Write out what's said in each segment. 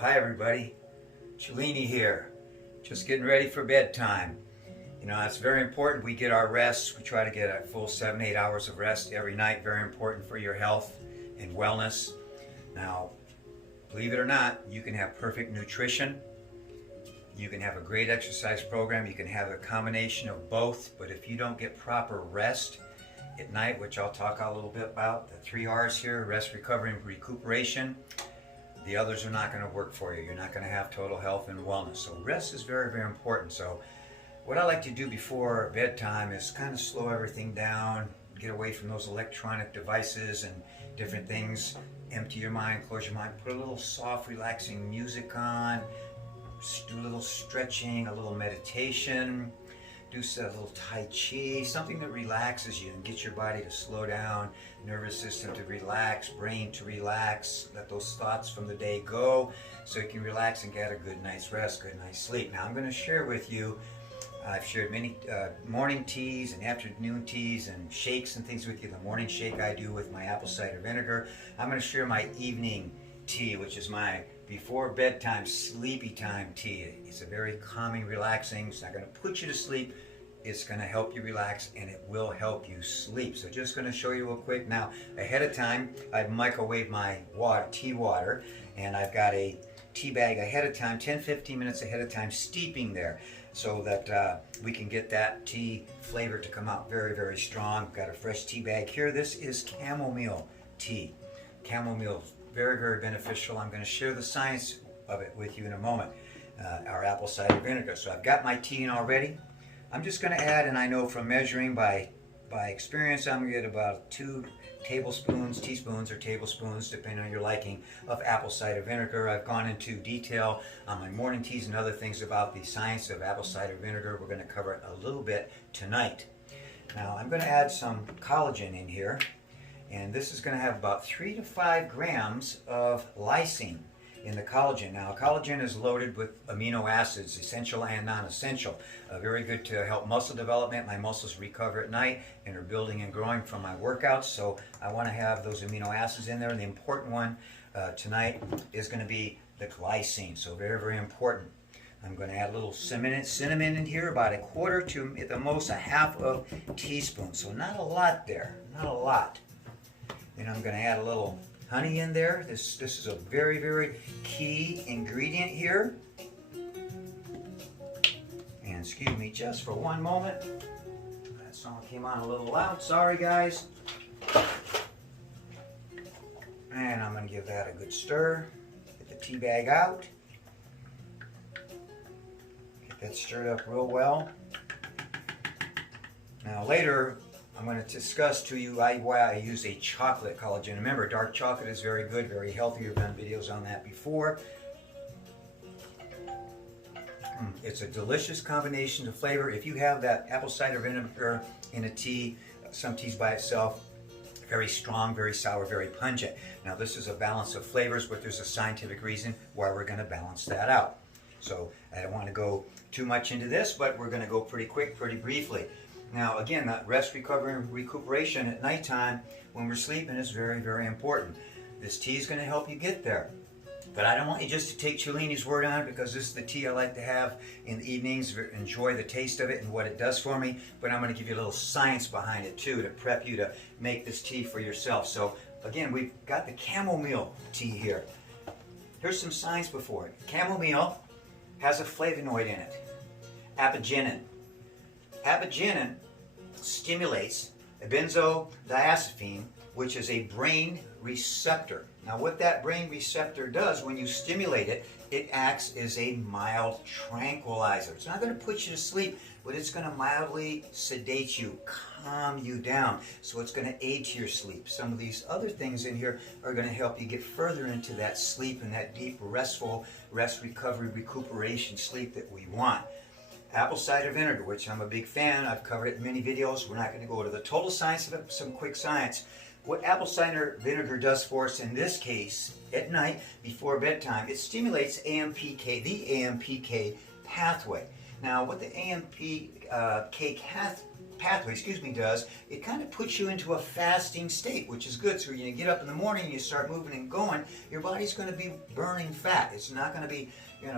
Hi everybody, Cellini here. Just getting ready for bedtime. You know, it's very important we get our rest. We try to get a full 7-8 hours of rest every night. Very important for your health and wellness. Now, believe it or not, you can have perfect nutrition. You can have a great exercise program. You can have a combination of both. But if you don't get proper rest at night, which I'll talk a little bit about, the 3 R's here, rest, recovery, and recuperation, the others are not going to work for you. You're not going to have total health and wellness. So rest is very, very important. So what I like to do before bedtime is kind of slow everything down, get away from those electronic devices and different things, empty your mind, close your mind, put a little soft, relaxing music on, do a little stretching, a little meditation, do a little Tai Chi, something that relaxes you and gets your body to slow down, nervous system to relax, brain to relax, let those thoughts from the day go so you can relax and get a good night's rest, good night's sleep. Now I'm going to share with you, I've shared many morning teas and afternoon teas and shakes and things with you. The morning shake I do with my apple cider vinegar. I'm going to share my evening tea, which is my before bedtime sleepy time tea. It's a very calming, relaxing. It's not going to put you to sleep. It's going to help you relax and it will help you sleep. So just going to show you real quick. Now ahead of time I've microwaved my tea water, and I've got a tea bag ahead of time, 10-15 minutes ahead of time, steeping there so that we can get that tea flavor to come out very, very strong. Got a fresh tea bag here. This is chamomile tea. Chamomile, very, very beneficial. I'm going to share the science of it with you in a moment. Our apple cider vinegar. So I've got my tea in already. I'm just going to add, and I know from measuring by experience, I'm going to get about 2 teaspoons or tablespoons, depending on your liking, of apple cider vinegar. I've gone into detail on my morning teas and other things about the science of apple cider vinegar. We're going to cover it a little bit tonight. Now I'm going to add some collagen in here, and this is going to have about 3 to 5 grams of lysine in the collagen. Now, collagen is loaded with amino acids, essential and non-essential. Very good to help muscle development. My muscles recover at night and are building and growing from my workouts, so I want to have those amino acids in there. And the important one tonight is going to be the glycine, so very, very important. I'm going to add a little cinnamon in here, about 1/4 to at the most 1/2 teaspoon. So not a lot there, not a lot. Then I'm going to add a little honey in there. This is a very, very key ingredient here. And excuse me just for one moment. That song came on a little loud. Sorry, guys. And I'm going to give that a good stir. Get the tea bag out. Get that stirred up real well. Now later, I'm going to discuss to you why I use a chocolate collagen. Remember, dark chocolate is very good, very healthy. We've done videos on that before. It's a delicious combination of flavor. If you have that apple cider vinegar in a tea, some teas by itself, very strong, very sour, very pungent. Now this is a balance of flavors, but there's a scientific reason why we're going to balance that out. So I don't want to go too much into this, but we're going to go pretty quick, pretty briefly. Now again, that rest, recovery, and recuperation at nighttime when we're sleeping is very, very important. This tea is going to help you get there. But I don't want you just to take Cellini's word on it, because this is the tea I like to have in the evenings, enjoy the taste of it and what it does for me. But I'm going to give you a little science behind it too, to prep you to make this tea for yourself. So again, we've got the chamomile tea here. Here's some science before it. Chamomile has a flavonoid in it, apigenin. Apigenin stimulates a benzodiazepine, which is a brain receptor. Now what that brain receptor does when you stimulate it, it acts as a mild tranquilizer. It's not going to put you to sleep, but it's going to mildly sedate you, calm you down. So it's going to aid to your sleep. Some of these other things in here are going to help you get further into that sleep and that deep, restful, rest, recovery, recuperation sleep that we want. Apple cider vinegar, which I'm a big fan. I've covered it in many videos. We're not going to go to the total science of it, some quick science. What apple cider vinegar does for us in this case, at night before bedtime, it stimulates AMPK, the AMPK pathway. Now, what the AMPK pathway, does, it kind of puts you into a fasting state, which is good. So you get up in the morning and you start moving and going, your body's going to be burning fat. It's not going to be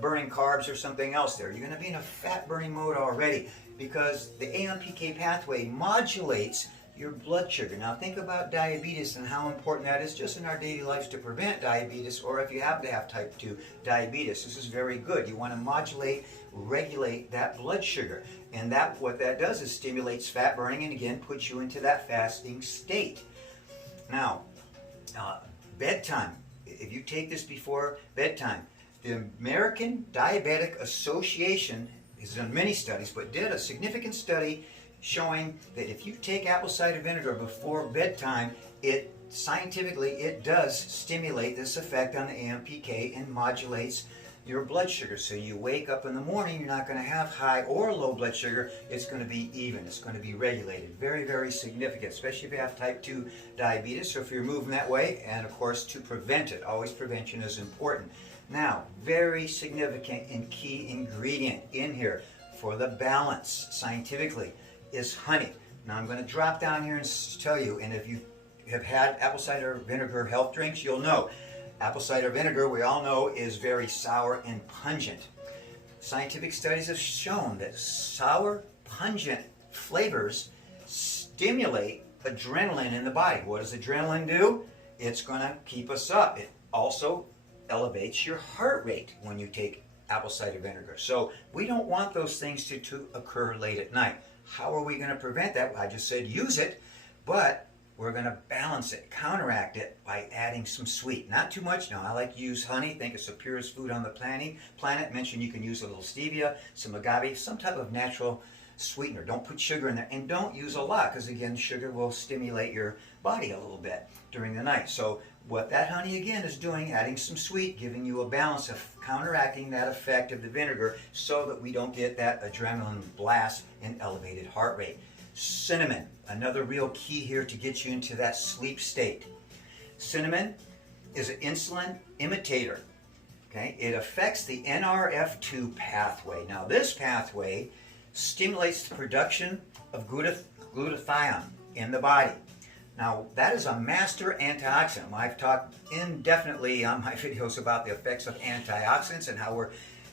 burning carbs or something else there. You're going to be in a fat burning mode already because the AMPK pathway modulates your blood sugar. Now think about diabetes and how important that is just in our daily lives to prevent diabetes, or if you happen to have type 2 diabetes. This is very good. You want to modulate, regulate that blood sugar. And what that does is stimulates fat burning and again puts you into that fasting state. Now, bedtime. If you take this before bedtime, the American Diabetic Association has done many studies, but did a significant study showing that if you take apple cider vinegar before bedtime, scientifically it does stimulate this effect on the AMPK and modulates your blood sugar. So you wake up in the morning, you're not going to have high or low blood sugar. It's going to be even. It's going to be regulated. Very, very significant, especially if you have type 2 diabetes or if you're moving that way. And of course, to prevent it. Always prevention is important. Now, very significant and key ingredient in here for the balance scientifically is honey. Now I'm going to drop down here and tell you, and if you have had apple cider vinegar health drinks, you'll know. Apple cider vinegar, we all know, is very sour and pungent. Scientific studies have shown that sour, pungent flavors stimulate adrenaline in the body. What does adrenaline do? It's going to keep us up. It also elevates your heart rate when you take apple cider vinegar. So we don't want those things to occur late at night. How are we going to prevent that? I just said use it, but we're going to balance it, counteract it by adding some sweet. Not too much. Now, I like to use honey. Think it's the purest food on the planet. Mentioned you can use a little stevia, some agave, some type of natural sweetener. Don't put sugar in there, and don't use a lot because, again, sugar will stimulate your body a little bit during the night. So what that honey, again, is doing, adding some sweet, giving you a balance of counteracting that effect of the vinegar so that we don't get that adrenaline blast and elevated heart rate. Cinnamon, another real key here to get you into that sleep state. Cinnamon is an insulin imitator. Okay? It affects the NRF2 pathway. Now, this pathway stimulates the production of glutathione in the body. Now, that is a master antioxidant. I've talked indefinitely on my videos about the effects of antioxidants and how we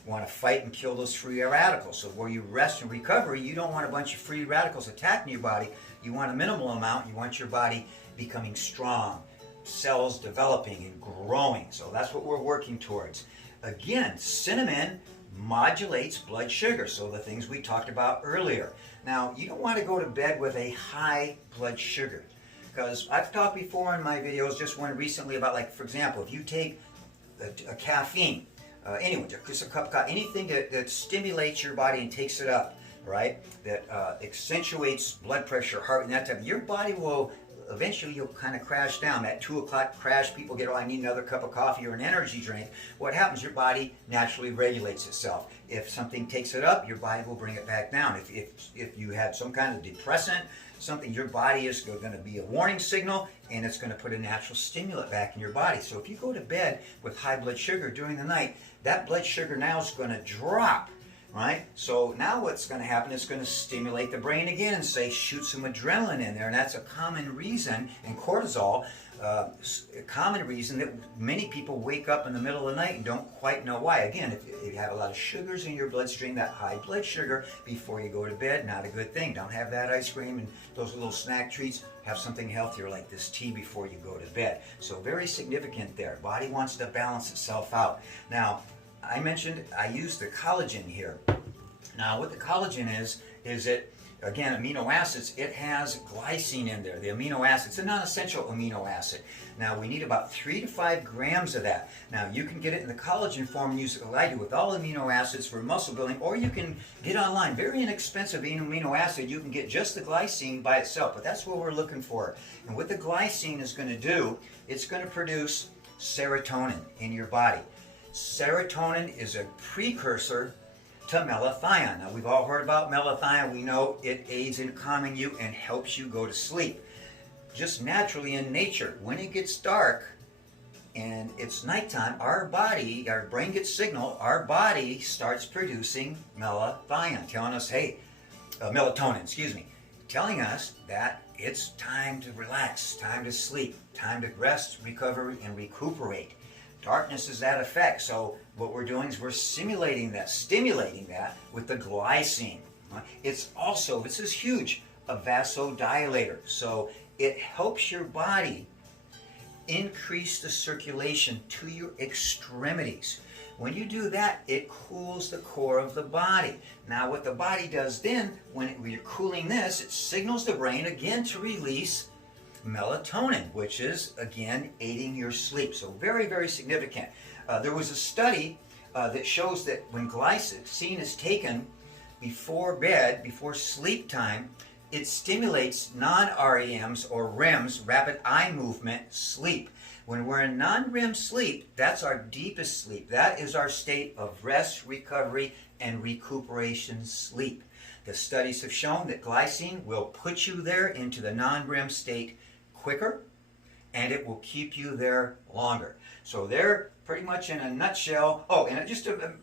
want to fight and kill those free radicals. So where you rest and recovery, you don't want a bunch of free radicals attacking your body. You want a minimal amount. You want your body becoming strong, cells developing and growing. So that's what we're working towards. Again, cinnamon modulates blood sugar, so the things we talked about earlier. Now, you don't want to go to bed with a high blood sugar, because I've talked before in my videos, just one recently, about, like, for example, if you take a caffeine, just a cup of coffee, anything that stimulates your body and takes it up, right, that accentuates blood pressure, heart, and that type, your body will eventually, you'll kind of crash down. That 2 o'clock crash, people get, oh, I need another cup of coffee or an energy drink. What happens? Your body naturally regulates itself. If something takes it up, your body will bring it back down. If you had some kind of depressant, something, your body is going to be a warning signal, and it's going to put a natural stimulant back in your body. So if you go to bed with high blood sugar during the night, that blood sugar now is going to drop. Right? So now what's going to happen is going to stimulate the brain again and say, shoot some adrenaline in there. And that's a common reason, and cortisol, a common reason that many people wake up in the middle of the night and don't quite know why. Again, if you have a lot of sugars in your bloodstream, that high blood sugar before you go to bed, not a good thing. Don't have that ice cream and those little snack treats. Have something healthier like this tea before you go to bed. So very significant there. Body wants to balance itself out. Now, I mentioned I use the collagen here. Now, what the collagen is it, again, amino acids, it has glycine in there. The amino acids, a non-essential amino acid. Now, we need about 3 to 5 grams of that. Now, you can get it in the collagen form and use it like I do with all amino acids for muscle building, or you can get online, very inexpensive amino acid. You can get just the glycine by itself, but that's what we're looking for. And what the glycine is going to do, it's going to produce serotonin in your body. Serotonin is a precursor to malathion. Now, we've all heard about malathion. We know it aids in calming you and helps you go to sleep. Just naturally in nature, when it gets dark, and it's nighttime, our brain gets signal, our body starts producing melatonin, telling us, hey, melatonin, excuse me, telling us that it's time to relax, time to sleep, time to rest, recover, and recuperate. Darkness is that effect. So what we're doing is we're stimulating that with the glycine. It's also, this is huge, a vasodilator. So it helps your body increase the circulation to your extremities. When you do that, it cools the core of the body. Now what the body does then, when you're cooling this, it signals the brain again to release melatonin, which is again aiding your sleep. So very, very significant. There was a study that shows that when glycine is taken before bed, before sleep time, it stimulates non-REMs or REMs, rapid eye movement sleep. When we're in non-REM sleep, that's our deepest sleep. That is our state of rest, recovery, and recuperation sleep. The studies have shown that glycine will put you there into the non-REM state quicker, and it will keep you there longer. So they're pretty much in a nutshell. Oh, and just to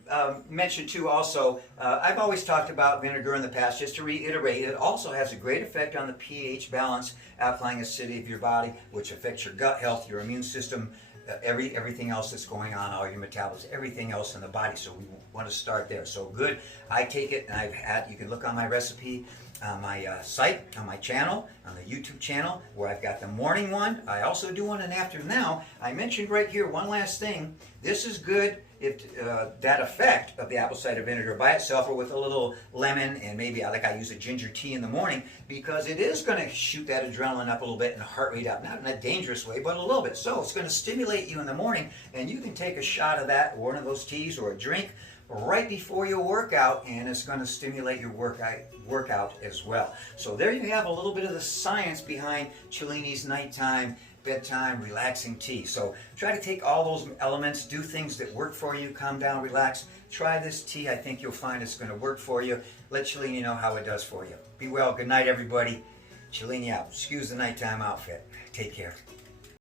mention too also, I've always talked about vinegar in the past. Just to reiterate, it also has a great effect on the pH balance, alkaline acidity of your body, which affects your gut health, your immune system, everything else that's going on, all your metabolism, everything else in the body. So we want to start there. So good. I take it, and you can look on my recipe on my site, on my channel, on the YouTube channel, where I've got the morning one. I also do one in the afternoon. Now, I mentioned right here one last thing. This is good if that effect of the apple cider vinegar by itself, or with a little lemon, and maybe I use a ginger tea in the morning, because it is going to shoot that adrenaline up a little bit and the heart rate up, not in a dangerous way, but a little bit. So it's going to stimulate you in the morning, and you can take a shot of that, or one of those teas, or a drink right before your workout, and it's going to stimulate your workout as well. So there you have a little bit of the science behind Cellini's nighttime, bedtime, relaxing tea. So try to take all those elements, do things that work for you, calm down, relax. Try this tea. I think you'll find it's going to work for you. Let Cellini know how it does for you. Be well. Good night, everybody. Cellini out. Excuse the nighttime outfit. Take care.